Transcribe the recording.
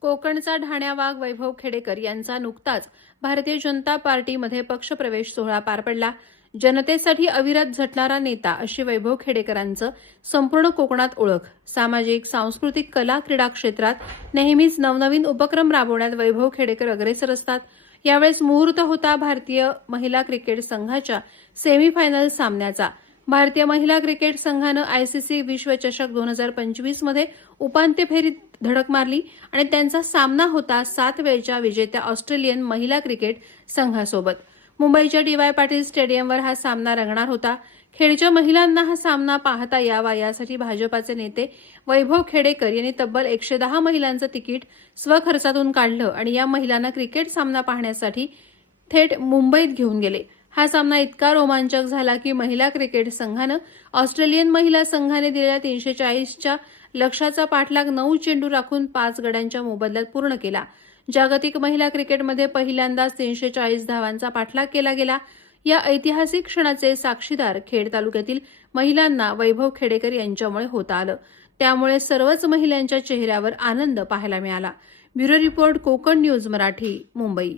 कोकणचा ढाण्या वाघ वैभव खेडेकर यांचा नुकताच भारतीय जनता पार्टीमध्ये पक्षप्रवेश सोहळा पार पडला. जनतेसाठी अविरत झटणारा नेता अशी वैभव खेडेकरांचं संपूर्ण कोकणात ओळख. सामाजिक सांस्कृतिक कला क्रीडा क्षेत्रात नेहमीच नवनवीन उपक्रम राबवण्यात वैभव खेडेकर अग्रेसर असतात. यावेळेस मुहूर्त होता भारतीय महिला क्रिकेट संघाच्या सेमीफायनल सामन्याचा. भारतीय महिला क्रिकेट संघानं आयसीसी विश्वचषक दोन हजार पंचवीसमध्ये उपांत्य फेरीत धडक मारली आणि त्यांचा सामना होता सात वेळच्या विजेत्या ऑस्ट्रेलियन महिला क्रिकेट संघासोबत. मुंबईच्या डीवाय पाटील स्टेडियमवर हा सामना रंगणार होता. खेडच्या महिलांना हा सामना पाहता यावा यासाठी भाजपाचे नेते वैभव खेडेकर यांनी तब्बल एकशे दहा महिलांचं तिकीट स्वखर्चातून काढलं आणि या महिलांना क्रिकेट सामना पाहण्यासाठी थेट मुंबईत घेऊन गेले. हा सामना इतका रोमांचक झाला की महिला क्रिकेट संघानं ऑस्ट्रेलियन महिला संघाने दिलेल्या तीनशे चाळीसच्या लक्ष्याचा पाठलाग नऊ चेंडू राखून पाच गड्यांच्या मोबदल्यात पूर्ण केला. जागतिक महिला क्रिकेटमध्ये पहिल्यांदाच तीनशे चाळीस धावांचा पाठलाग केला गेला. या ऐतिहासिक क्षणाचे साक्षीदार खेड तालुक्यातील महिलांना वैभव खेडेकर यांच्यामुळे होता आलं. त्यामुळे सर्वच महिलांच्या चेहऱ्यावर आनंद पाहायला मिळाला. Bureau report Konkan news Marathi Mumbai.